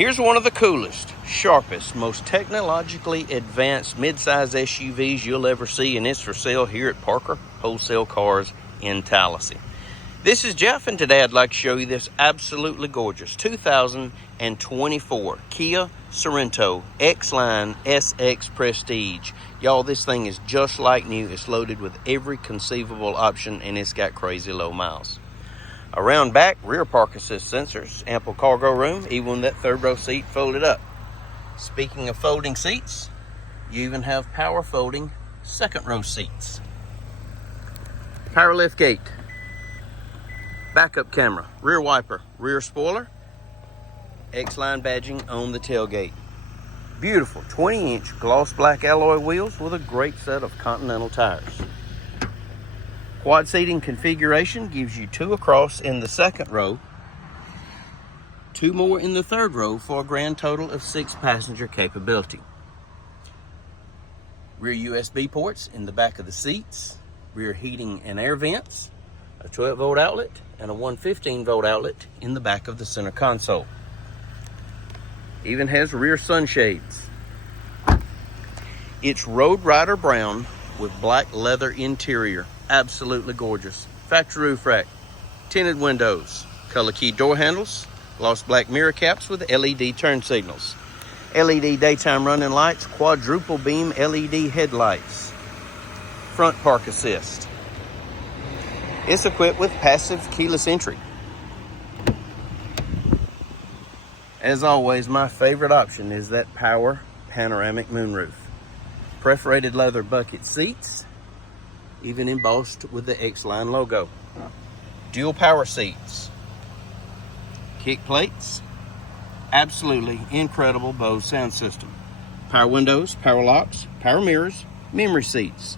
Here's one of the coolest, sharpest, most technologically advanced midsize SUVs you'll ever see, and it's for sale here at Parker Wholesale Cars in Tallassee. This is Jeff, and today I'd like to show you this absolutely gorgeous 2024 Kia Sorento X-Line SX Prestige. Y'all, this thing is just like new. It's loaded with every conceivable option, and it's got crazy low miles. Around back, rear park assist sensors, ample cargo room, even that third row seat folded up. Speaking of folding seats, you even have power folding second row seats. Power lift gate, backup camera, rear wiper, rear spoiler, X-Line badging on the tailgate. Beautiful 20-inch gloss black alloy wheels with a great set of Continental tires. Quad seating configuration gives you 2 across in the second row, 2 more in the third row for a grand total of 6 passenger capability. Rear USB ports in the back of the seats, rear heating and air vents, a 12-volt outlet, and a 115-volt outlet in the back of the center console. Even has rear sunshades. It's Road Rider brown with black leather interior. Absolutely gorgeous. Factory roof rack, tinted windows, color key door handles, gloss black mirror caps with LED turn signals, LED daytime running lights, quadruple beam LED headlights, front park assist. It's equipped with passive keyless entry. As always, my favorite option is that power panoramic moonroof. Perforated leather bucket seats, even embossed with the X-Line logo. Dual power seats, kick plates, absolutely incredible Bose sound system. Power windows, power locks, power mirrors, memory seats.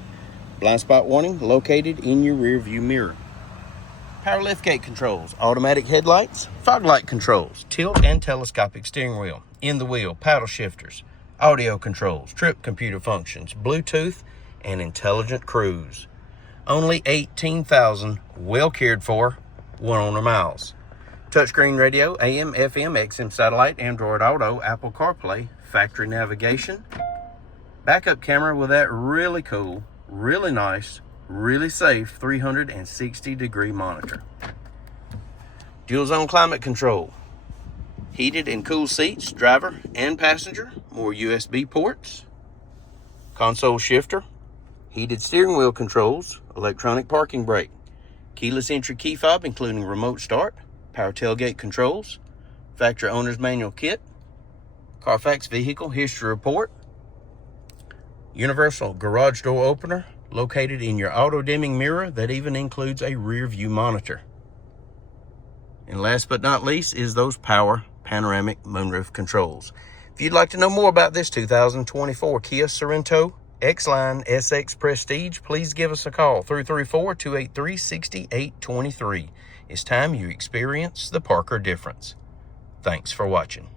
Blind spot warning located in your rear view mirror. Power liftgate controls, automatic headlights, fog light controls, tilt and telescopic steering wheel, in the wheel, paddle shifters, audio controls, trip computer functions, Bluetooth, and intelligent cruise. Only 18,000 well cared for, 1 owner miles. Touchscreen radio, AM, FM, XM satellite, Android Auto, Apple CarPlay, factory navigation. Backup camera with that really cool, really nice, really safe 360-degree monitor. Dual zone climate control. Heated and cool seats, driver and passenger. More USB ports. Console shifter. Heated steering wheel controls, electronic parking brake, keyless entry key fob including remote start, power tailgate controls, factory owner's manual kit, Carfax vehicle history report, universal garage door opener located in your auto dimming mirror that even includes a rear view monitor. And last but not least is those power panoramic moonroof controls. If you'd like to know more about this 2024 Kia Sorento X-Line SX Prestige, please give us a call, 334-283-6823. It's time you experience the Parker difference. Thanks for watching.